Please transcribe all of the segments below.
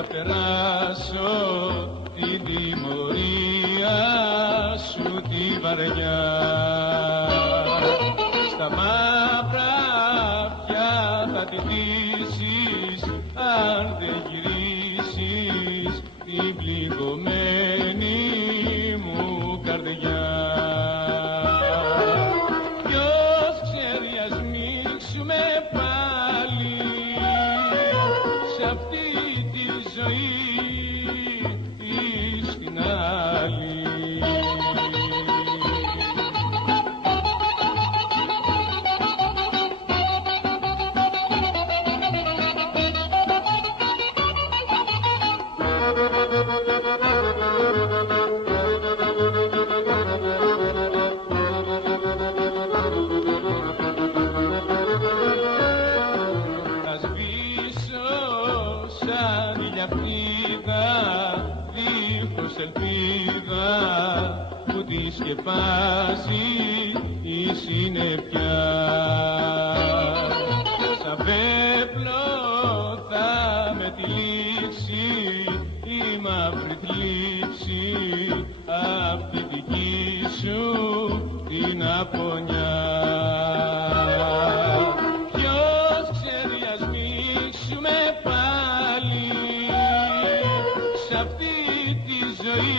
να περάσω την τιμωρία σου τη βαριά. Στα μαύρα αυτιά θα τη ντύσεις αν δεν γυρίσεις την πληγωμένη μου καρδιά. Ποιος ξέρει ας μίξουμε πάλι σε αυτή τη ζωή ή στην άλλη. Θα σβήσω σαν ηλιαφνίδα δίχως ελπίδα που τη σκεπάζει η συννεφιά. Σαν πέπλο θα με τυλίξει η μαύρη θλίψη απ' τη δική σου την απονιά. Ποιος ξέρει ας μίξουμε πάλι σε αυτή τη ζωή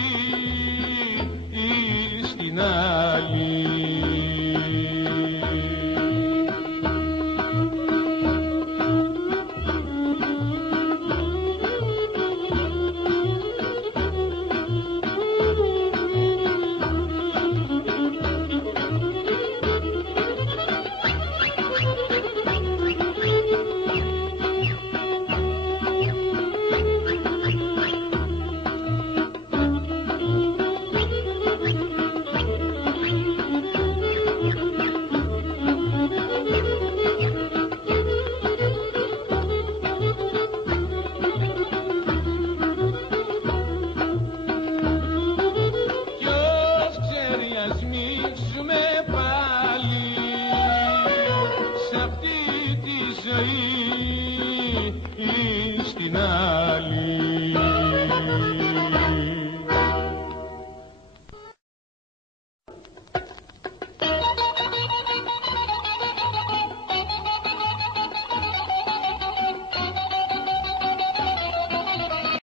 ή στην άλλη.